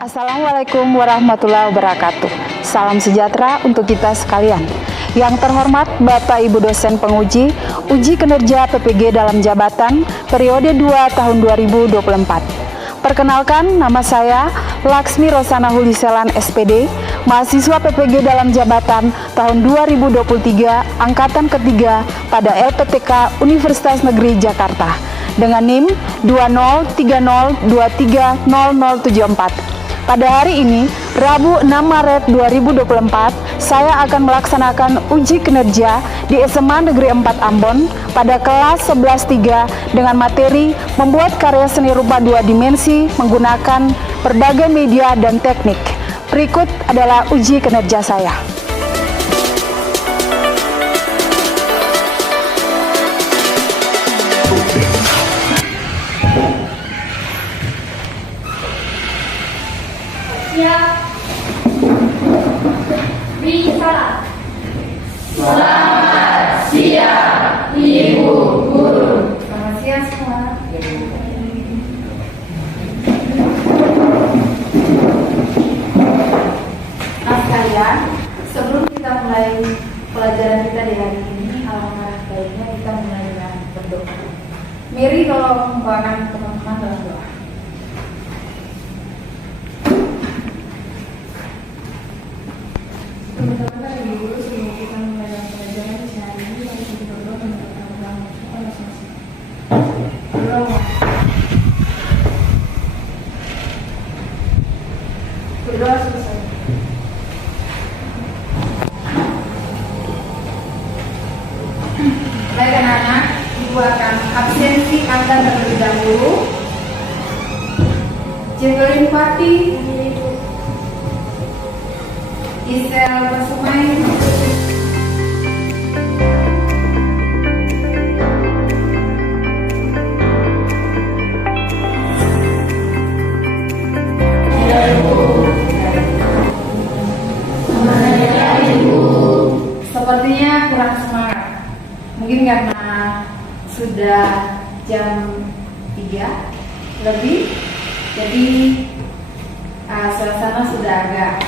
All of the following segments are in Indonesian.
Assalamualaikum warahmatullahi wabarakatuh. Salam sejahtera untuk kita sekalian. Yang terhormat Bapak Ibu dosen penguji uji kinerja PPG dalam jabatan periode 2 tahun 2024. Perkenalkan, nama saya Laksmi Rosana Huliselan SPD, mahasiswa PPG dalam jabatan tahun 2023 angkatan ketiga pada LPTK Universitas Negeri Jakarta dengan NIM 2030230074. Pada hari ini, Rabu 6 Maret 2024, saya akan melaksanakan uji kinerja di SMA Negeri 4 Ambon pada kelas 11.3 dengan materi membuat karya seni rupa 2 dimensi menggunakan berbagai media dan teknik. Berikut adalah uji kinerja saya. Bisa. Selamat siang, Ibu Guru. Selamat siang semua. Nah sekalian, sebelum kita mulai pelajaran kita di hari ini, alangkah baiknya kita mulai dengan berdoa. Miri tolong membawakan teman-teman dalam doa. Teman-teman Ibu Guru, sebelum kita mulai dalam pelajaran di hari ini, mari kita berdoa menggunakan doa masing-masing. Berdoa selesai. Baik anak-anak, Ibu akan absensi Anda terlebih dahulu. Jacqueline Pati, Isel Basumai, sepertinya kurang semangat. Mungkin karena sudah jam 3 lebih, jadi suasana sudah agak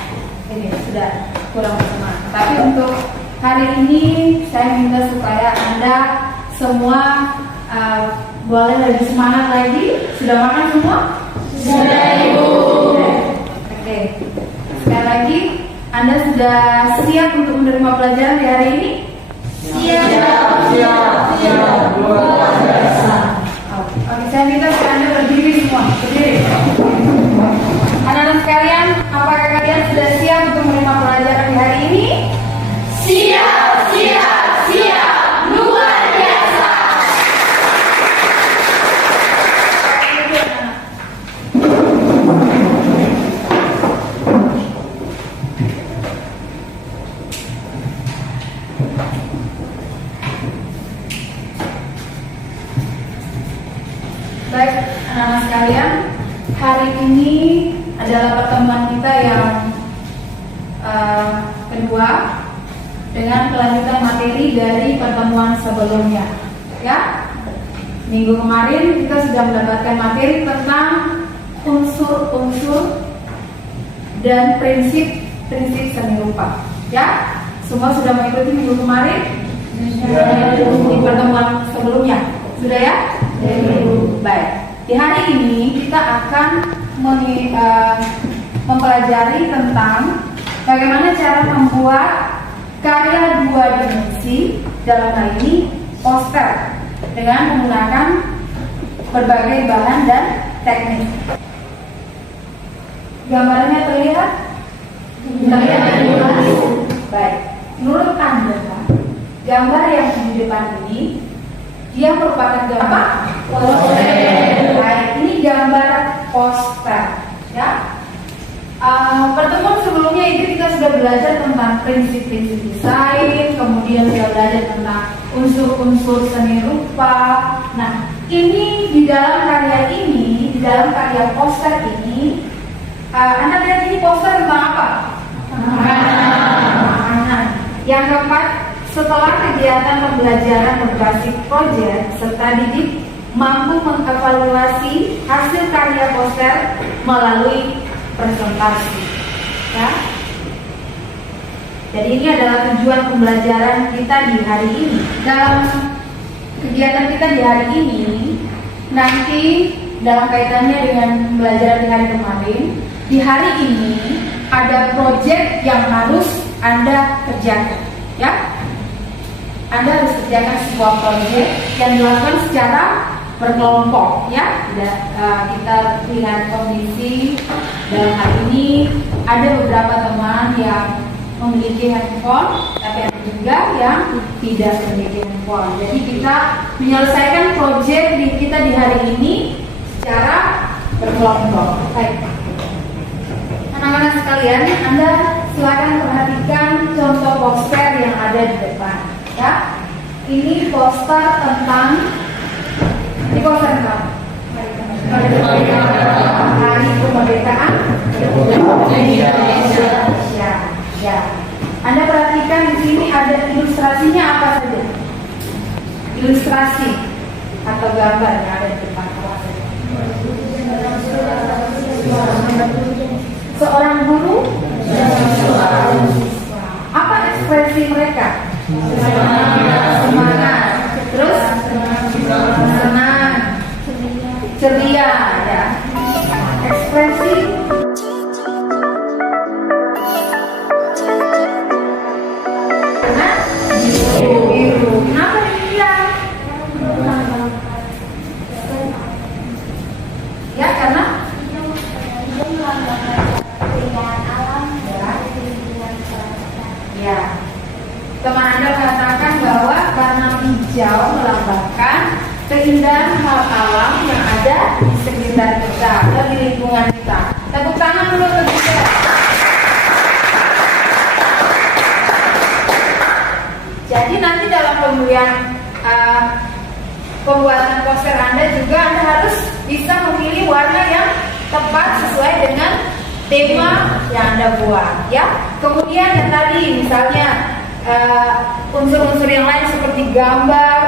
sudah kurang semangat. Tapi untuk hari ini saya minta supaya Anda semua boleh lebih semangat lagi. Sudah makan semua? Sudah, Ibu. Oke. Sekali lagi, Anda sudah siap untuk menerima pelajaran di hari ini? Siap. Luar biasa. Oke, saya minta supaya Anda berdiri semua. Berdiri. Anak-anak sekalian, apakah kalian sudah siap untuk menerima pelajaran di hari ini? Siap. Luar biasa. Baik, anak-anak sekalian, hari ini adalah pertemuan kita yang kedua dengan kelanjutan materi dari pertemuan sebelumnya. Ya, minggu kemarin kita sudah mendapatkan materi tentang unsur-unsur dan prinsip-prinsip seni rupa. Ya, semua sudah mengikuti minggu kemarin di pertemuan sebelumnya. Sudah ya? Baik. Di hari ini kita akan mempelajari tentang bagaimana cara membuat karya 2 dimensi, dalam hal ini poster, dengan menggunakan berbagai bahan dan teknik. Gambarnya terlihat? Baik. Menurut Anda, gambar yang di depan ini dia merupakan gambar poster. Baik, ini gambar poster. Ya. Pertemuan sebelumnya itu kita sudah belajar tentang prinsip-prinsip desain, kemudian sudah belajar tentang unsur-unsur seni rupa. Nah, ini di dalam karya poster ini, Anda lihat ini poster tentang apa? Makanan. Yang keempat, setelah kegiatan pembelajaran berbasis proyek serta didik mampu mengevaluasi hasil karya poster melalui presentasi. Ya. Jadi ini adalah tujuan pembelajaran kita di hari ini. Dalam kegiatan kita di hari ini, nanti dalam kaitannya dengan pembelajaran di hari kemarin, di hari ini ada proyek yang harus Anda kerjakan, ya. Anda harus kerjakan sebuah proyek yang dilakukan secara berkelompok, ya. Kita lihat kondisi dalam hal ini ada beberapa teman yang memiliki handphone, tapi ada juga yang tidak memiliki handphone. Jadi kita menyelesaikan proyek kita di hari ini secara berkelompok. Baik. Anak-anak sekalian, Anda silakan perhatikan contoh poster yang ada di depan. Ya, ini poster tentang Hari Kemerdekaan Indonesia. Ya, Anda perhatikan di sini ada ilustrasinya apa saja? Ilustrasi atau gambar yang ada di depan kelas. Seorang guru, apa ekspresi mereka? Semangat, terus senang, ceria, ya. Ekspresi biru. Kenapa demikian? Ya, karena ya, teman Anda katakan bahwa warna hijau melambangkan keindahan hal alam yang ada di sekitar kita atau di lingkungan kita. Tepuk tangan dulu untuk kita. Jadi nanti dalam pembuatan poster Anda juga Anda harus bisa memilih warna yang tepat sesuai dengan tema yang Anda buat, ya. Kemudian yang tadi misalnya unsur-unsur yang lain seperti gambar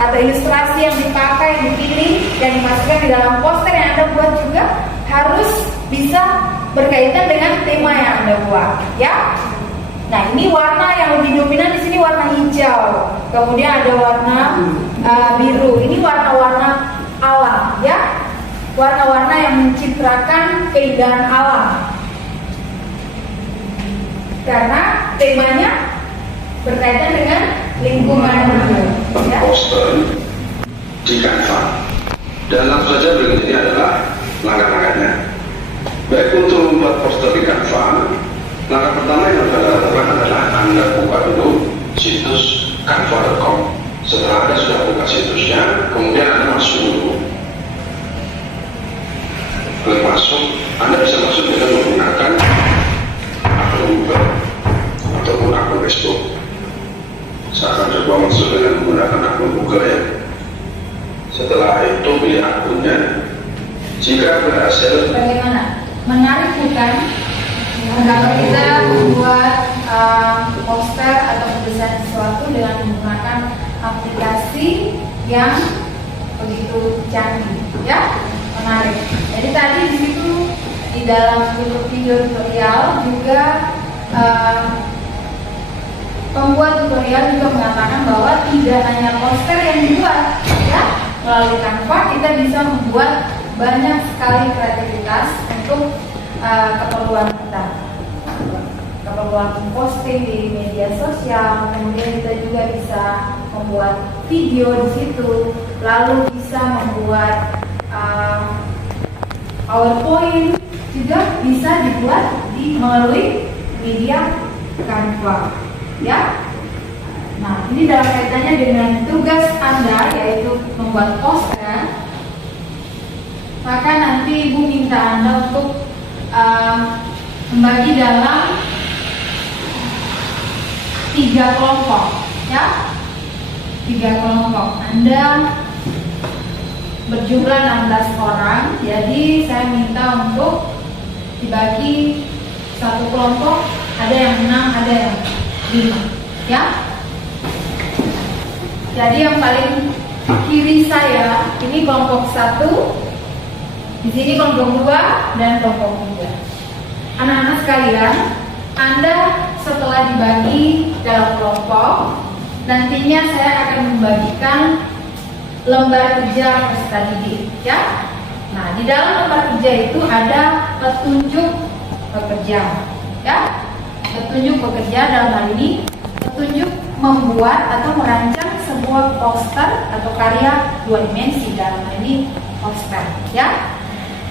atau ilustrasi yang dipakai, yang dipilih dan dimasukkan di dalam poster yang Anda buat juga harus bisa berkaitan dengan tema yang Anda buat, ya. Nah, ini warna yang lebih dominan di sini warna hijau. Kemudian ada warna biru. Ini warna-warna alam, ya. Warna-warna yang mencitrakan keindahan alam. Karena temanya berkaitan dengan lingkungan hidup. Ya. Poster di Canva. Dan langsung saja berikut ini adalah langkah-langkahnya. Baik, untuk membuat poster di Canva, langkah pertama yang Anda lakukan adalah Anda buka dulu situs canva.com. Setelah Anda sudah buka situsnya, kemudian Anda masuk dulu. Klik masuk, Anda bisa masuk dengan menggunakan akun Google ataupun akun Facebook. Saya akan coba masuk dengan menggunakan akun Google, ya. Setelah itu pilih akunnya. Jika berhasil, Bagaimana? Menarik bukan? Kalau kita membuat poster atau mendesain sesuatu dengan menggunakan aplikasi yang begitu canggih, ya, menarik. Jadi tadi di situ di dalam video tutorial juga pembuat tutorial juga mengatakan bahwa tidak hanya poster yang dibuat, ya, melalui Canva kita bisa membuat banyak sekali kreativitas untuk keperluan kita, keperluan posting di media sosial. Kemudian kita juga bisa membuat video di situ, lalu bisa membuat PowerPoint juga bisa dibuat melalui media Canva, ya. Nah, ini dalam kaitannya dengan tugas Anda yaitu membuat poster. Maka nanti Ibu minta Anda untuk membagi dalam 3 kelompok, ya. 3 kelompok. Anda berjumlah 16 orang. Jadi saya minta untuk dibagi satu kelompok, ada yang 6, ada yang 5, ya. Jadi yang paling kiri saya ini kelompok 1, di sini kelompok 2 dan kelompok 3. anak-anak sekalian, Anda setelah dibagi dalam kelompok, nantinya saya akan membagikan lembar kerja peserta didik, ya. Nah, di dalam lembar kerja itu ada petunjuk bekerja, ya. Petunjuk bekerja dalam hal ini petunjuk membuat atau merancang sebuah poster atau karya 2 dimensi, dalam hal ini poster, ya.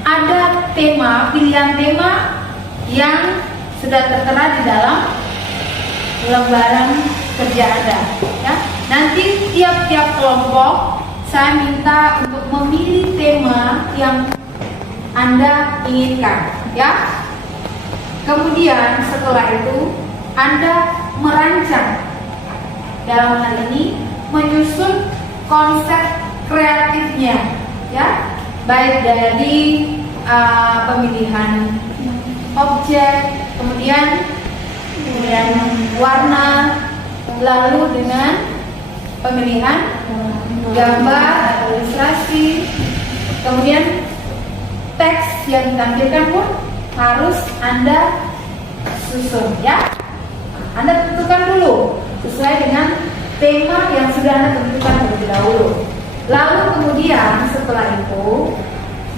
Ada tema, pilihan tema yang sudah tertera di dalam lembaran kerja Anda, ya. Nanti tiap-tiap kelompok saya minta untuk memilih tema yang Anda inginkan, ya. Kemudian setelah itu Anda merancang, dalam hal ini menyusun konsep kreatifnya, ya, baik dari pemilihan objek, kemudian warna, lalu dengan pemilihan gambar atau ilustrasi, kemudian teks yang ditampilkan pun harus Anda susun, ya. Anda tentukan dulu sesuai dengan tema yang sudah Anda tentukan terlebih dahulu. Lalu kemudian setelah itu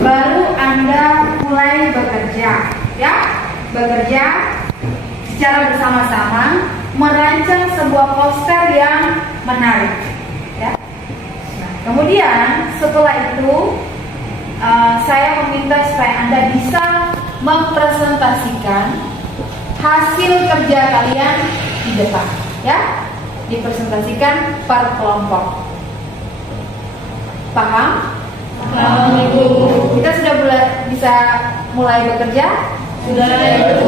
baru Anda mulai bekerja, ya. Bekerja secara bersama-sama merancang sebuah poster yang menarik, ya. Nah, kemudian setelah itu saya meminta supaya Anda bisa mempresentasikan hasil kerja kalian di depan, ya. Dipresentasikan per kelompok. Paham? Paham, Ibu. Kita sudah bisa mulai bekerja? Sudah, Ibu.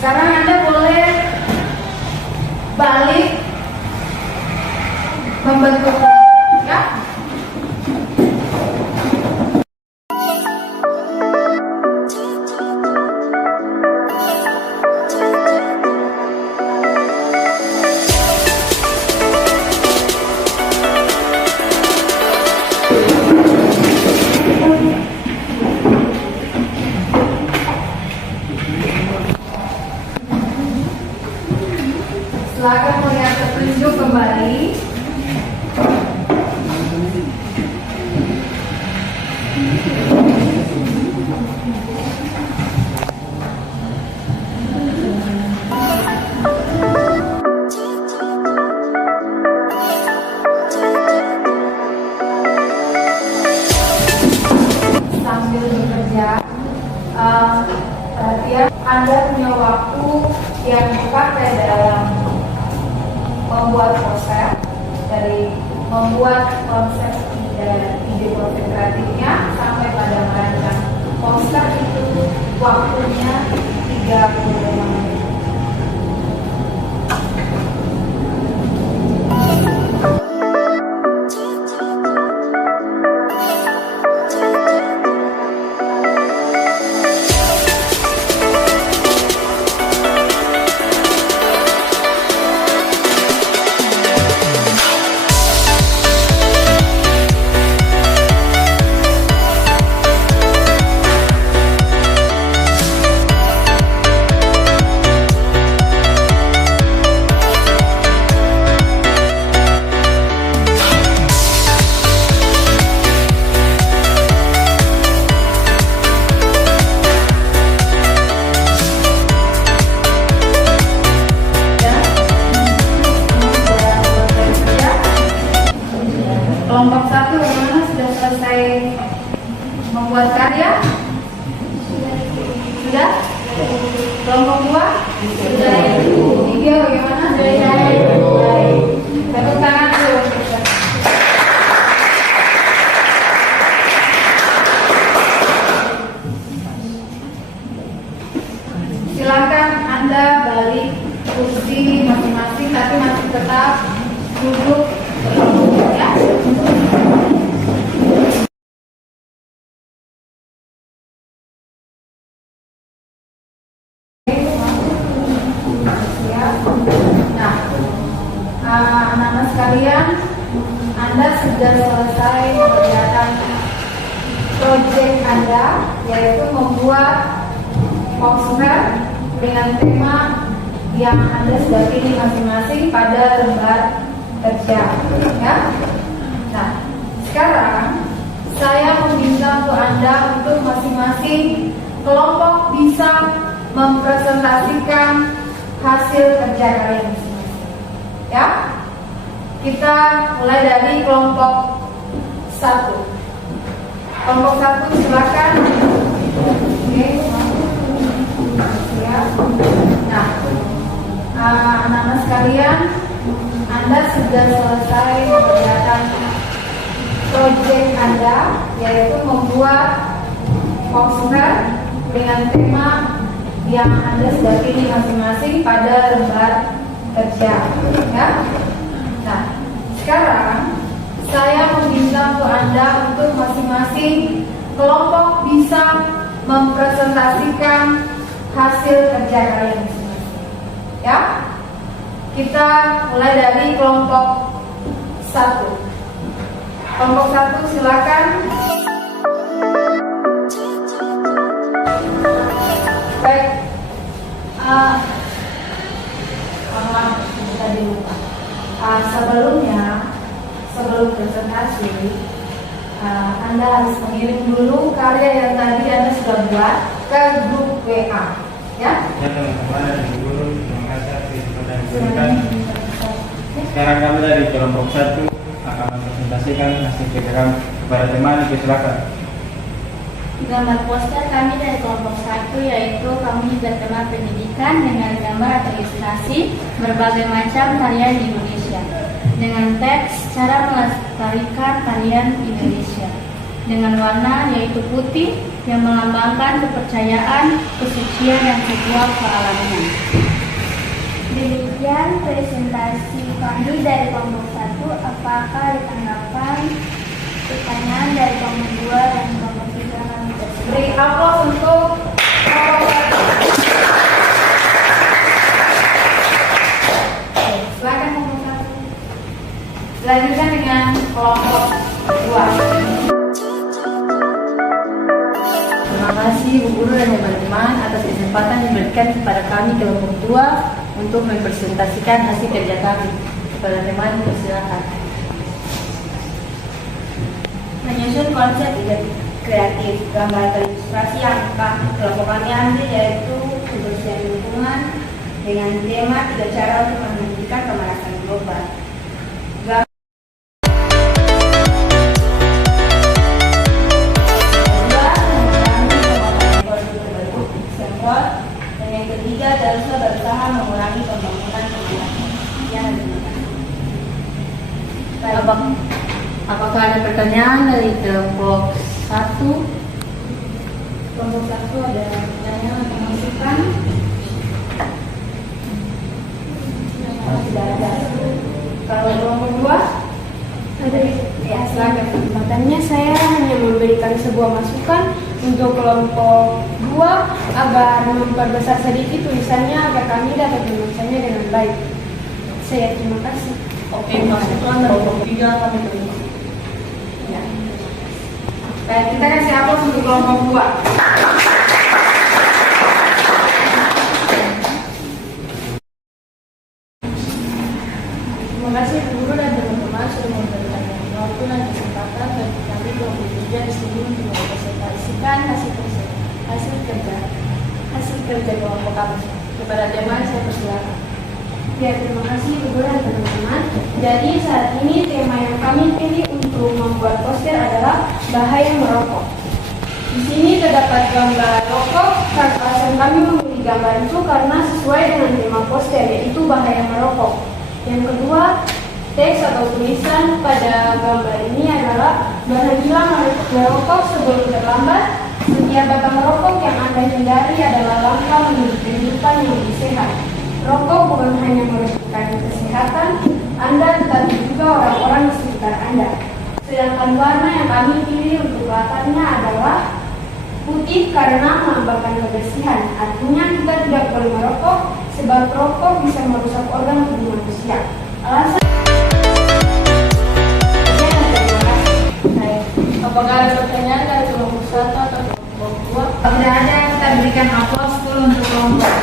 Sekarang Anda boleh balik membentuk, ya. Silakan melihat petunjuk kembali. Sambil bekerja, perhatian, Anda punya waktu yang dipakai dalam membuat poster, dari membuat konsep dan ide konsep kreatifnya sampai pada merancang poster itu waktunya 35 menit. Kelompok 1 bagaimana, sudah selesai membuat karya? Sudah? Kelompok 2? Sudah. 3 bagaimana? Sudah. Baik. Tepuk tangan dulu. Silakan Anda balik kursi masing-masing, tapi masih tetap duduk ya. sekalian, Anda sudah selesai mengerjakan proyek Anda, yaitu membuat poster dengan tema yang Anda sudah pilih masing-masing pada lembar kerja. Ya. Nah, sekarang saya meminta untuk Anda untuk masing-masing kelompok bisa mempresentasikan hasil kerja kalian masing-masing. Ya. Kita mulai dari kelompok 1. Kelompok 1 silakan. Oke. Ya. Nah, anak-anak sekalian, Anda sudah selesai mengerjakan proyek Anda, yaitu membuat poster dengan tema yang Anda sudah pilih masing-masing pada lembar kerja. Ya. Nah, sekarang saya meminta untuk Anda untuk masing-masing kelompok bisa mempresentasikan hasil kerja kalian masing-masing. Ya. Kita mulai dari kelompok 1. Kelompok 1 silakan. Baik. Tadi lupa. Sebelum presentasi, Anda harus mengirim dulu karya yang tadi Anda sudah buat ke grup WA, ya? Teman-teman, guru, terima kasih kepada yang diberikan. Sekarang kami dari kelompok 1 akan mempresentasikan hasil kerja kami kepada teman. Silakan. Gambar poster kami dari kelompok 1 yaitu kami bertema pendidikan dengan gambar atau ilustrasi berbagai macam tarian di Indonesia dengan teks cara melestarikan tarian Indonesia dengan warna yaitu putih yang melambangkan kepercayaan, kesucian dan ritual kealamian. Demikian presentasi kami dari kelompok 1. Apakah ada tanggapan, pertanyaan dari kelompok 2 dan kelompok 3 kami tersebut? Beri aplaus untuk kelompok 1. Silakan kelompok 1. Selanjutnya dengan kelompok 2. Terima kasih Bu Guru dan teman-teman atas kesempatan yang diberikan kepada kami kelompok 2 untuk mempresentasikan hasil kerja kami. Kepada teman, silakan. Menyusun konsep ide kreatif gambar atau ilustrasi yang kelompok kami ambil yaitu kebersihan lingkungan dengan tema 3 cara untuk menghentikan pemanasan global. Dan yang ketiga haruslah berusaha mengurangi pembangunan yang Apakah ada pertanyaan dari kelompok 1? Kelompok 1 ada pertanyaan atau masukan? Tidak ada. Kalau kelompok 2 ada. ya, silakan. Makanya saya hanya memberikan sebuah masukan untuk kelompok 2 agar memperbesar sedikit tulisannya agar kami dapat membacanya dengan baik. Saya terima kasih. Oke, masukan dari kelompok 3 kami terima. Ya. Baik, kita kasih aplaus untuk kelompok 2. Terima kasih Bu Guru dan teman-teman sudah memberikan waktu dan kesempatan bagi kami kelompok 3 di sini untuk mempresentasikan hasil kerja kelompok kami. Kepada teman saya persilakan. Ya, terima kasih Bu Guru dan teman-teman. Jadi saat ini tema yang kami pilih untuk membuat poster adalah bahaya merokok. Di sini terdapat gambar rokok. Alasan kami memilih gambar itu karena sesuai dengan tema poster yaitu bahaya merokok. Yang kedua, teks atau tulisan pada gambar ini adalah berhentilah merokok sebelum terlambat. Setiap batang rokok yang Anda hindari adalah langkah menuju kehidupan yang lebih sehat. Rokok bukan hanya merugikan kesehatan Anda, tetapi juga orang-orang di sekitar Anda. Sedangkan warna yang kami pilih untuk latarnya adalah putih karena melambangkan kebersihan. Artinya kita tidak boleh merokok sebab rokok bisa merusak organ tubuh manusia. Alasan tidak ada, kita berikan aplaus dulu untuk kelompok.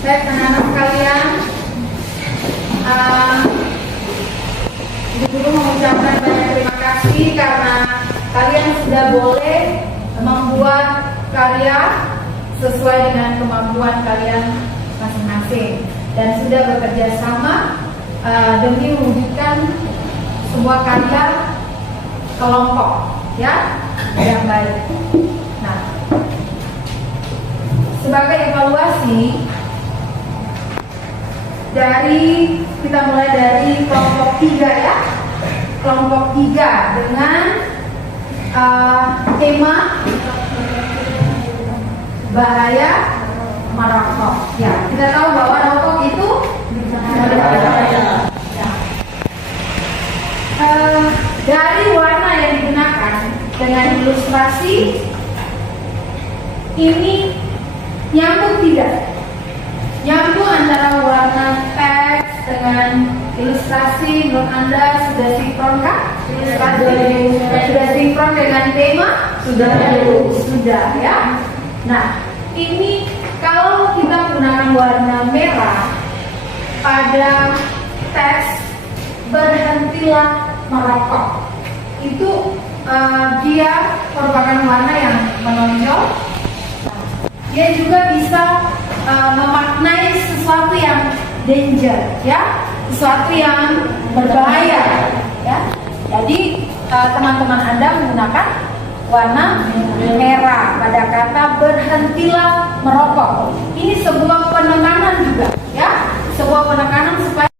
Baik, anak-anak sekalian, Ibu Guru mengucapkan banyak terima kasih karena kalian sudah boleh membuat karya sesuai dengan kemampuan kalian masing-masing dan sudah bekerja sama demi mewujudkan sebuah karya kelompok, ya, yang baik. Nah, sebagai evaluasi kita mulai dari kelompok 3, ya. Kelompok 3 dengan tema bahaya merokok. Ya, kita tahu bahwa rokok itu berbahaya. Dari warna yang digunakan dengan ilustrasi ini nyambung tidak? Nyambung antara warna teks dengan ilustrasi, menurut Anda sudah sinkron kah? Sudah sinkron dengan tema? Sudah, ya. Nah, ini kalau kita menggunakan warna merah pada teks berhentilah merokok, itu dia merupakan warna yang menonjol. Dia juga bisa memaknai sesuatu yang danger, ya, sesuatu yang berbahaya, ya. Jadi teman-teman Anda menggunakan warna merah pada kata berhentilah merokok. Ini sebuah penekanan juga, ya, sebuah penekanan supaya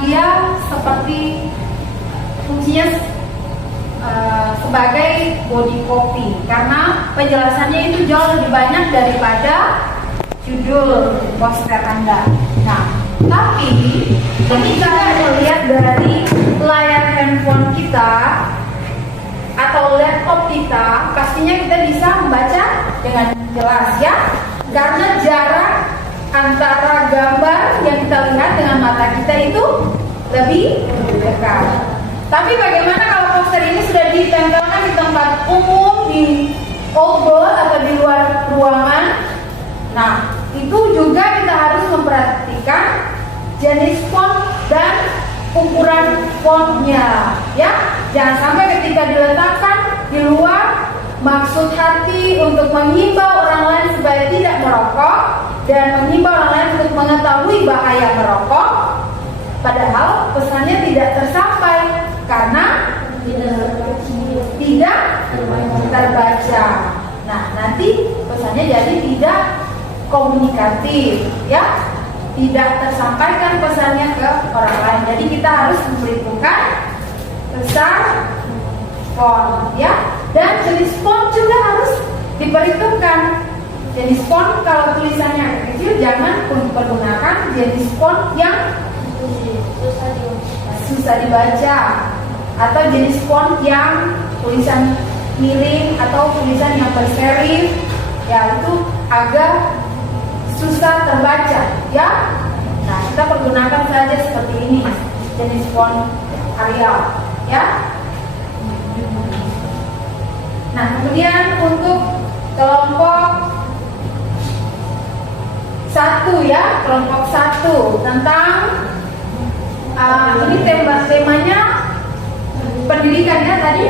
dia seperti fungsinya sebagai body copy karena penjelasannya itu jauh lebih banyak daripada judul poster Anda. Nah, tapi ketika melihat dari layar handphone kita atau laptop kita, pastinya kita bisa membaca dengan jelas, ya, karena jarak antara gambar yang kita lihat dengan mata kita itu lebih dekat. Tapi bagaimana kalau poster ini sudah ditempelkan di tempat umum, di outdoor atau di luar ruangan? Nah, itu juga kita harus memperhatikan jenis font dan ukuran fontnya, ya. Jangan sampai ketika diletakkan di luar, maksud hati untuk menghimbau orang lain supaya tidak merokok dan menghimbau orang lain untuk mengetahui bahaya merokok, padahal pesannya tidak tersampai karena tidak terbaca. Nah, nanti pesannya jadi tidak komunikatif, ya, tidak tersampaikan pesannya ke orang lain. Jadi kita harus memperhitungkan besar font, ya, dan jenis font juga harus diperhitungkan. Jenis font kalau tulisannya kecil jangan pergunakan jenis font yang susah dibaca atau jenis font yang tulisan miring atau tulisan yang berserif, ya, itu agak susah terbaca, ya. Nah, kita pergunakan saja seperti ini jenis font Arial, ya. Nah, kemudian untuk kelompok 1, ya, kelompok 1 tentang ini temanya pendidikan, ya, tadi.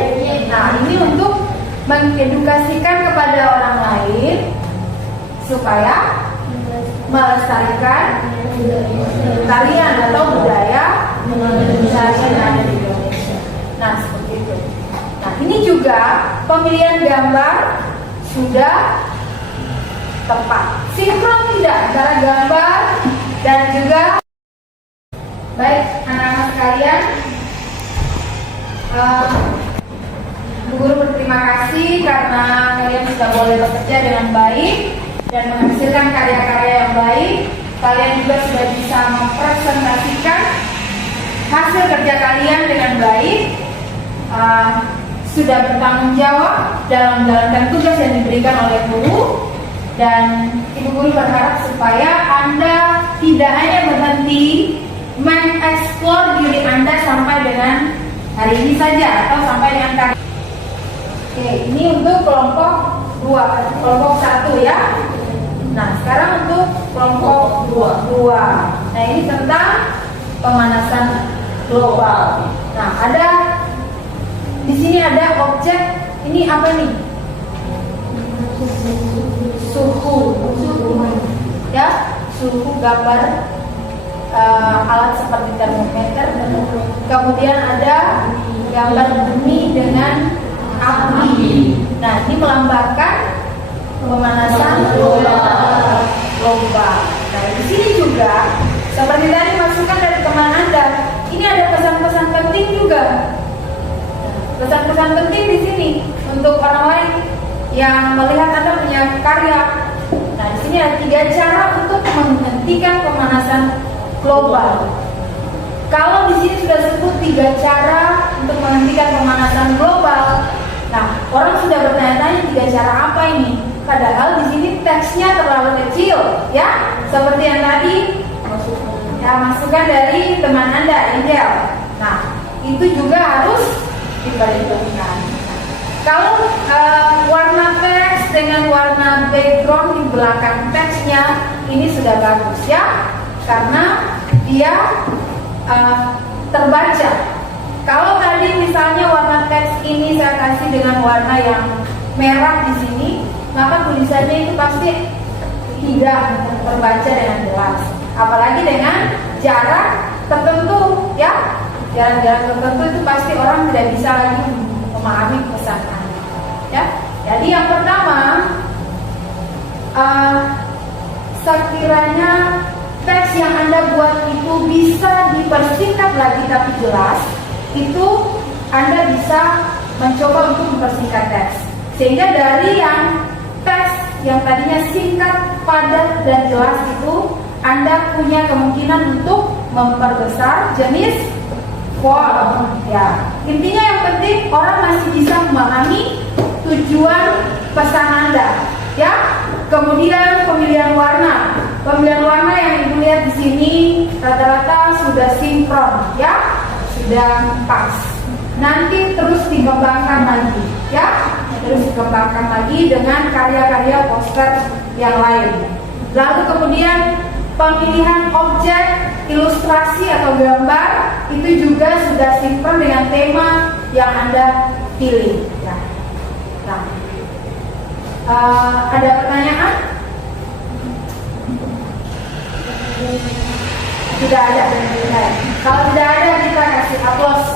Nah, ini untuk mengedukasikan kepada orang lain supaya melestarikan tarian atau budaya Indonesia. Nah, seperti itu. Nah, ini juga pemilihan gambar sudah tepat. Sinkron tidak antara gambar dan juga. Baik, anak-anak sekalian, Bu Guru berterima kasih karena kalian sudah boleh bekerja dengan baik dan menghasilkan karya-karya yang baik. Kalian juga sudah bisa mempresentasikan hasil kerja kalian dengan baik. sudah bertanggung jawab dalam menjalankan tugas yang diberikan oleh guru, dan Ibu Guru berharap supaya Anda tidak hanya berhenti mengeksplor diri Anda sampai dengan hari ini saja atau sampai dengan kali. Oke, ini untuk kelompok 2, kelompok 1 ya. Nah, sekarang untuk kelompok 2. Nah, ini tentang pemanasan global. Nah, di sini ada objek, ini apa nih? Suhu, ya, suhu gambar alat seperti termometer. Kemudian ada gambar bumi dengan api. Nah, ini melambangkan pemanasan global. Nah, di sini juga seperti tadi masukan dari teman Anda, ini ada pesan-pesan penting juga. Pesan-pesan penting di sini untuk orang lain yang melihat Anda punya karya. Nah, di sini ada 3 cara untuk menghentikan pemanasan global. Kalau di sini sudah sebut 3 cara untuk menghentikan pemanasan global, nah orang sudah bertanya-tanya 3 cara apa ini? Padahal di sini teksnya terlalu kecil, ya. Seperti yang tadi, ya, masukan dari teman Anda, Angel. Nah, itu juga harus diperhitungkan. Kalau warna teks dengan warna background di belakang teksnya ini sudah bagus, ya, karena dia terbaca. Kalau tadi misalnya warna teks ini saya kasih dengan warna yang merah di sini, maka tulisannya itu pasti tidak terbaca dengan jelas. Apalagi dengan jarak tertentu, ya, jarak-jarak tertentu itu pasti orang tidak bisa lagi memahami pesan Anda, ya. Jadi yang pertama, sekiranya teks yang Anda buat itu bisa dipersingkat lagi tapi jelas, itu Anda bisa mencoba untuk mempersingkat teks. Sehingga dari yang teks yang tadinya singkat, padat, dan jelas itu, Anda punya kemungkinan untuk memperbesar jenis font. Ya, intinya yang penting orang masih bisa memahami tujuan pesan Anda. Ya, kemudian pemilihan warna. Pemilihan warna yang Ibu lihat di sini rata-rata sudah sinkron, ya, sudah pas. Nanti terus dikembangkan lagi, ya, terus dikembangkan lagi dengan karya-karya poster yang lain. Lalu kemudian pemilihan objek, ilustrasi atau gambar itu juga sudah sinkron dengan tema yang Anda pilih. Ya. Nah, ada pertanyaan? Tidak ada. Kalau tidak ada, kita kasih aplaus.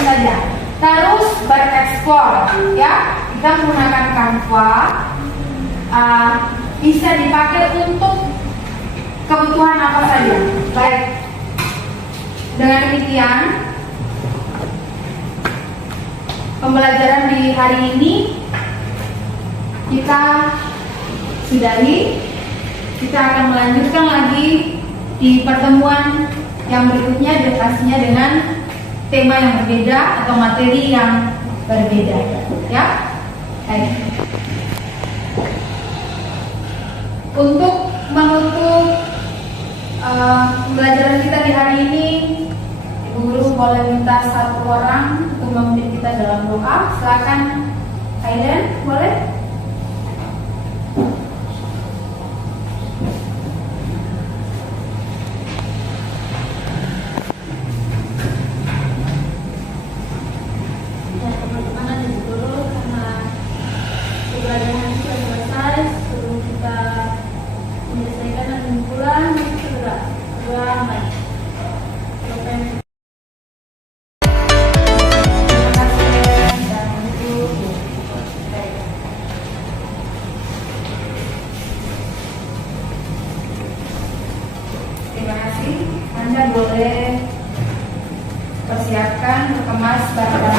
Saja. Terus bereksplor, ya. Kita menggunakan Canva, bisa dipakai untuk kebutuhan apa saja. Baik. Dengan demikian, pembelajaran di hari ini kita sudahi. Kita akan melanjutkan lagi di pertemuan yang berikutnya, pastinya dengan tema yang berbeda atau materi yang berbeda, ya. Baik. Untuk menutup pembelajaran kita di hari ini, Ibu Guru boleh minta 1 orang untuk memimpin kita dalam doa. Silakan, Aiden, boleh? Anda boleh persiapkan, kemas barang